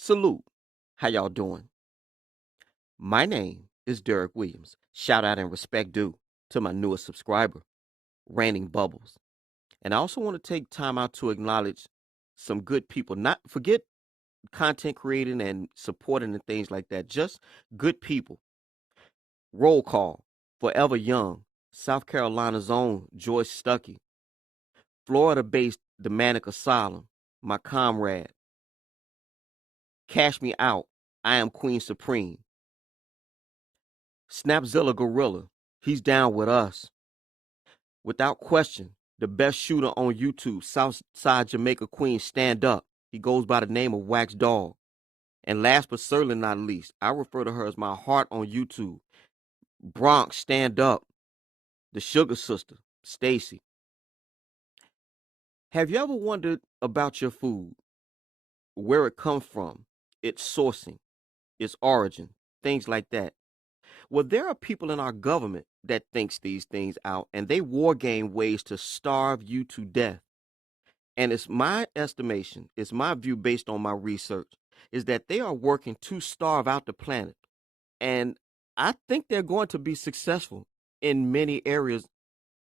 Salute. How y'all doing? My name is DerrickWilliams. Shout out and respect due to my newest subscriber, Raining Bubbles. And I also want to take time out to acknowledge some good people. Not forget content creating and supporting and things like that. Just good people. Roll call. Forever Young. South Carolina's own Joyce Stuckey. Florida-based Demanic Asylum. My comrade. Cash Me Out. I Am Queen Supreme. Snapzilla Gorilla, he's down with us. Without question, the best shooter on YouTube, Southside Jamaica Queen, stand up. He goes by the name of Wax Dog. And last but certainly not least, I refer to her as my heart on YouTube. Bronx, stand up. The Sugar Sister, Stacy. Have you ever wondered about your food? Where it comes from, its sourcing, its origin, things like that? Well, there are people in our government that thinks these things out, and they war game ways to starve you to death. And it's my estimation, it's my view based on my research, is that they are working to starve out the planet. And I think they're going to be successful in many areas,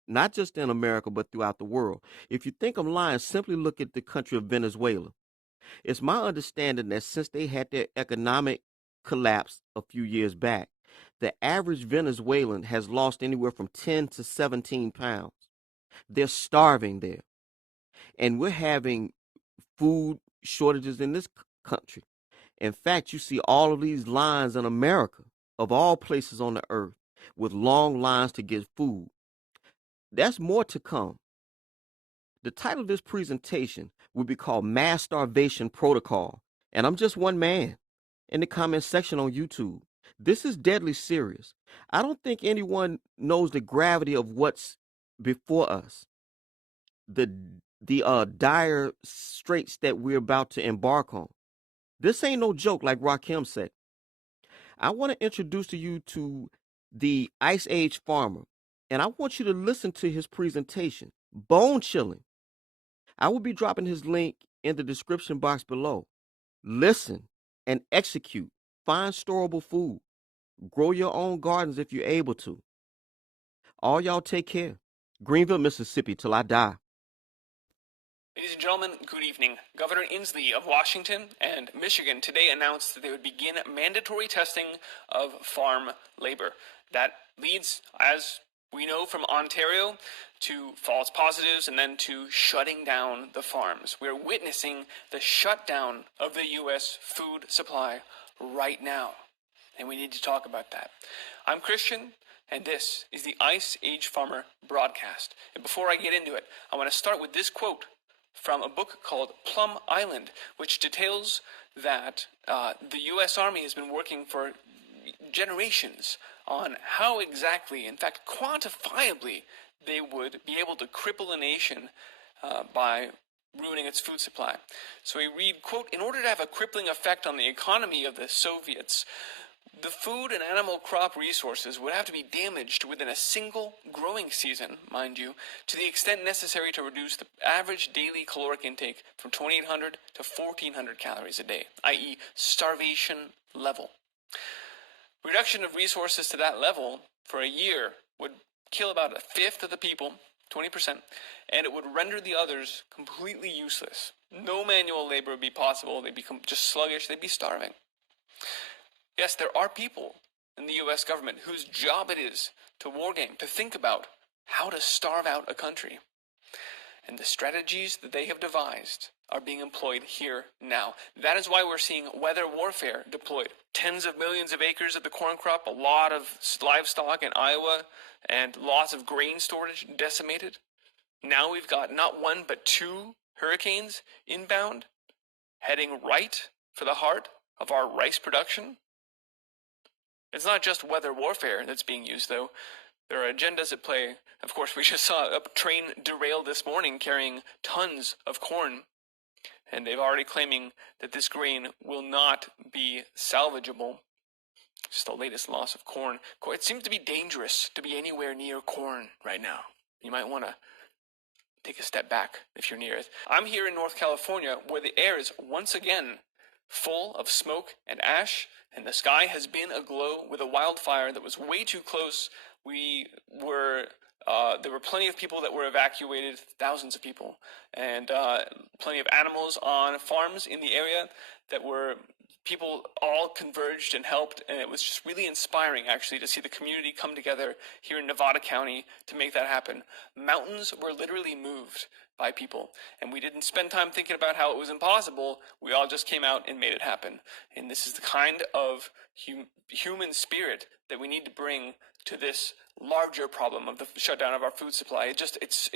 not just in America, but throughout the world. If you think I'm lying, simply look at the country of Venezuela. It's my understanding that since they had their economic collapse a few years back, the average Venezuelan has lost anywhere from 10 to 17 pounds. They're starving there. And we're having food shortages in this country. In fact, you see all of these lines in America, of all places on the earth, with long lines to get food. That's more to come. The title of this presentation would be called Mass Starvation Protocol. And I'm just one man in the comment section on YouTube. This is deadly serious. I don't think anyone knows the gravity of what's before us. The dire straits that we're about to embark on. This ain't no joke, like Rakim said. I want to introduce to you to the Ice Age farmer, and I want you to listen to his presentation. Bone chilling. I will be dropping his link in the description box below. Listen and execute. Find storable food. Grow your own gardens if you're able to. All y'all take care. Greenville, Mississippi, till I die. Ladies and gentlemen, good evening. Governor Inslee of Washington and Michigan today announced that they would begin mandatory testing of farm labor. That leads, as we know from Ontario, to false positives and then to shutting down the farms. We're witnessing the shutdown of the U.S. food supply right now, and we need to talk about that. I'm Christian, and this is the Ice Age Farmer broadcast. And before I get into it, I want to start with this quote from a book called Plum Island, which details that the U.S. Army has been working for generations on how exactly, in fact, quantifiably, they would be able to cripple a nation by ruining its food supply. So we read, quote, "In order to have a crippling effect on the economy of the Soviets, the food and animal crop resources would have to be damaged within a single growing season, mind you, to the extent necessary to reduce the average daily caloric intake from 2,800 to 1,400 calories a day, i.e. starvation level. Reduction of resources to that level for a year would kill about a fifth of the people, 20%, and it would render the others completely useless. No manual labor would be possible. They'd become just sluggish. They'd be starving. Yes, there are people in the U.S. government whose job it is to wargame, to think about how to starve out a country. And the strategies that they have devised are being employed here now. That is why we're seeing weather warfare deployed. Tens of millions of acres of the corn crop, a lot of livestock in Iowa, and lots of grain storage decimated. Now we've got not one but two hurricanes inbound, heading right for the heart of our rice production. It's not just weather warfare that's being used, though. There are agendas at play. Of course, we just saw a train derail this morning carrying tons of corn, and they're already claiming that this grain will not be salvageable. Just the latest loss of corn. It seems to be dangerous to be anywhere near corn right now. You might want to take a step back if you're near it. I'm here in North California, where the air is once again full of smoke and ash, and the sky has been aglow with a wildfire that was way too close. There were plenty of people that were evacuated, thousands of people, and plenty of animals on farms in the area that were people all converged and helped, and it was just really inspiring, actually, to see the community come together here in Nevada County to make that happen. Mountains were literally moved by people, and we didn't spend time thinking about how it was impossible. We all just came out and made it happen. And this is the kind of human spirit that we need to bring to this larger problem of the shutdown of our food supply. It's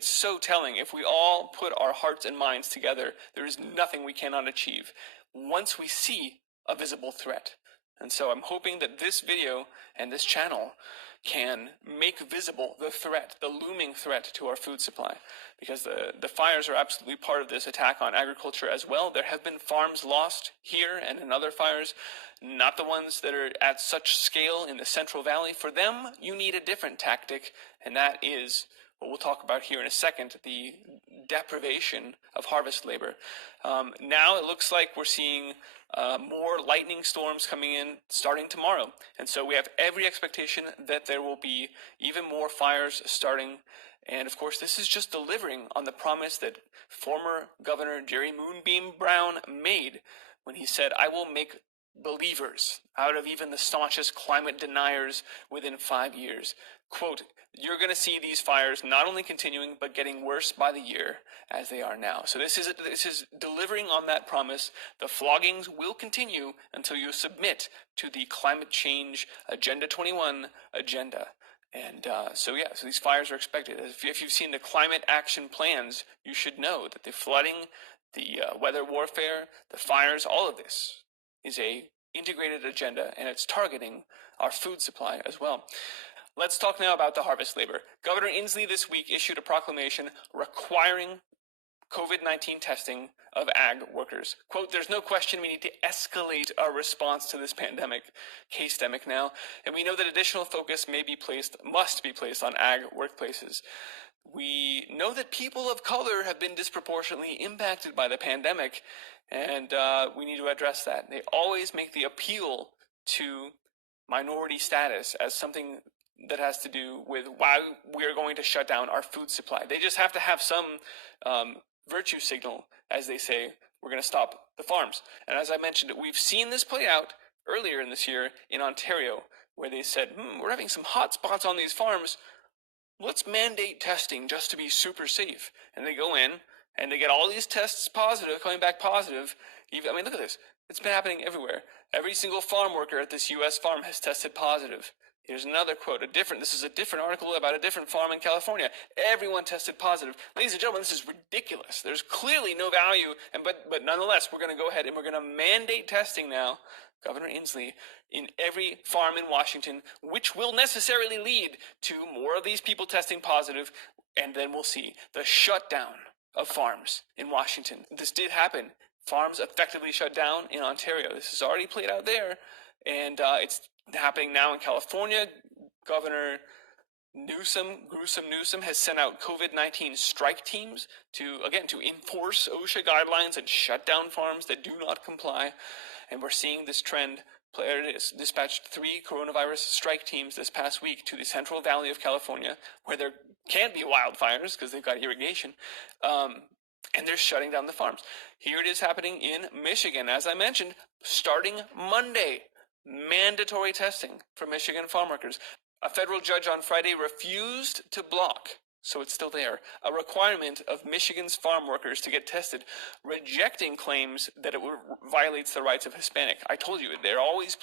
so telling. If we all put our hearts and minds together, there is nothing we cannot achieve once we see a visible threat. And so I'm hoping that this video and this channel can make visible the threat, the looming threat to our food supply, because the fires are absolutely part of this attack on agriculture as well. There have been farms lost here and in other fires, not the ones that are at such scale in the Central Valley. For them, you need a different tactic, and that is what we'll talk about here in a second, the deprivation of harvest labor. Now it looks like we're seeing more lightning storms coming in starting tomorrow. And so we have every expectation that there will be even more fires starting. And of course, this is just delivering on the promise that former Governor Jerry Moonbeam Brown made when he said, "I will make believers out of even the staunchest climate deniers within 5 years." Quote, "You're going to see these fires not only continuing, but getting worse by the year as they are now." So this is delivering on that promise. The floggings will continue until you submit to the climate change Agenda 21 agenda. And so these fires are expected. If you've seen the climate action plans, you should know that the flooding, the weather warfare, the fires, all of this is a integrated agenda, and it's targeting our food supply as well. Let's talk now about the harvest labor. Governor Inslee this week issued a proclamation requiring COVID-19 testing of ag workers. Quote, "There's no question we need to escalate our response to this case-demic now, and we know that additional focus must be placed on ag workplaces. We know that people of color have been disproportionately impacted by the pandemic, and we need to address that." They always make the appeal to minority status as something that has to do with why we are going to shut down our food supply. They just have to have some virtue signal as they say, we're going to stop the farms. And as I mentioned, we've seen this play out earlier in this year in Ontario, where they said, we're having some hot spots on these farms. Let's mandate testing just to be super safe. And they go in and they get all these tests positive, coming back positive. Look at this. It's been happening everywhere. Every single farm worker at this U.S. farm has tested positive. Here's another quote, this is a different article about a different farm in California. Everyone tested positive. Ladies and gentlemen, this is ridiculous. There's clearly no value, but nonetheless, we're going to go ahead and we're going to mandate testing now, Governor Inslee, in every farm in Washington, which will necessarily lead to more of these people testing positive, and then we'll see the shutdown of farms in Washington. This did happen. Farms effectively shut down in Ontario. This has already played out there, and it's happening now in California. Governor Gruesome Newsom has sent out COVID-19 strike teams to enforce OSHA guidelines and shut down farms that do not comply. And we're seeing this trend. Dispatched 3 coronavirus strike teams this past week to the Central Valley of California, where there can't be wildfires because they've got irrigation. And they're shutting down the farms. Here it is happening in Michigan, as I mentioned, starting Monday. Mandatory testing for Michigan farm workers. A federal judge on Friday refused to block, so it's still there, a requirement of Michigan's farm workers to get tested, rejecting claims that it violates the rights of Hispanic. I told you, they always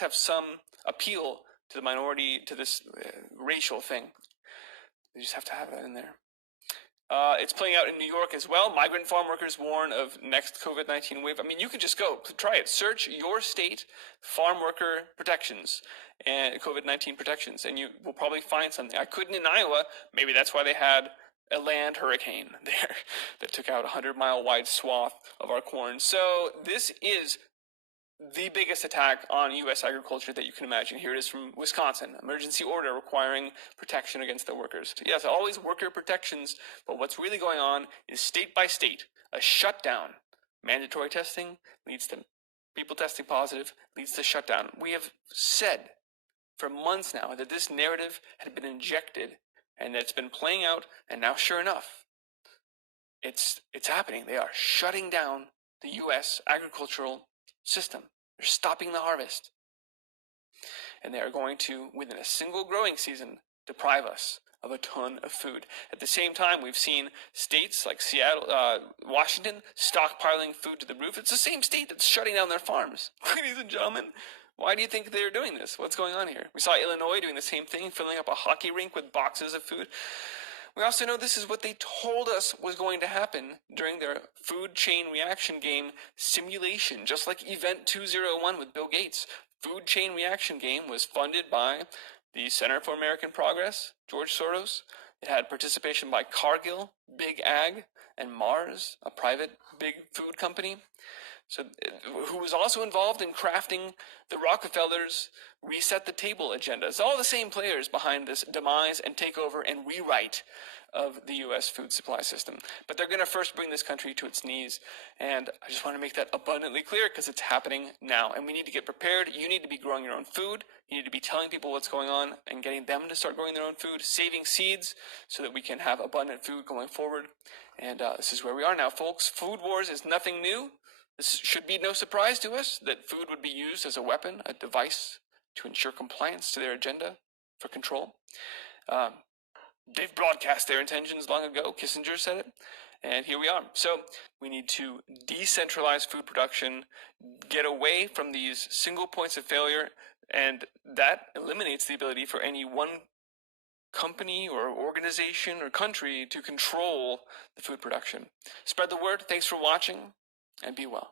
have some appeal to the minority, to this racial thing. They just have to have that in there. It's playing out in New York as well. Migrant farm workers warn of next COVID-19 wave. You can just go try it. Search your state farm worker protections and COVID-19 protections, and you will probably find something. I couldn't in Iowa. Maybe that's why they had a land hurricane there that took out a 100-mile wide swath of our corn. So this is the biggest attack on U.S. agriculture that you can imagine. Here it is from Wisconsin. Emergency order requiring protection against the workers. Yes, always worker protections, but what's really going on is state by state, a shutdown Mandatory testing leads to people testing positive, leads to shutdown. We have said for months now that this narrative had been injected and that it's been playing out, and now sure enough, it's happening. They are shutting down the US agricultural system. They're stopping the harvest. And they are going to, within a single growing season, deprive us of a ton of food. At the same time, we've seen states like Seattle, Washington, stockpiling food to the roof. It's the same state that's shutting down their farms. Ladies and gentlemen, why do you think they're doing this? What's going on here? We saw Illinois doing the same thing, filling up a hockey rink with boxes of food. We also know this is what they told us was going to happen during their food chain reaction game simulation, just like Event 201 with Bill Gates. Food chain reaction game was funded by the Center for American Progress, George Soros. It had participation by Cargill, Big Ag, and Mars, a private big food company. So, who was also involved in crafting the Rockefellers' reset the table agenda. It's all the same players behind this demise and takeover and rewrite of the U.S. food supply system. But they're going to first bring this country to its knees. And I just want to make that abundantly clear because it's happening now. And we need to get prepared. You need to be growing your own food. You need to be telling people what's going on and getting them to start growing their own food, saving seeds so that we can have abundant food going forward. And this is where we are now, folks. Food wars is nothing new. This should be no surprise to us that food would be used as a weapon, a device to ensure compliance to their agenda for control. They've broadcast their intentions long ago. Kissinger said it. And here we are. So we need to decentralize food production, get away from these single points of failure, and that eliminates the ability for any one company or organization or country to control the food production. Spread the word. Thanks for watching, and be well.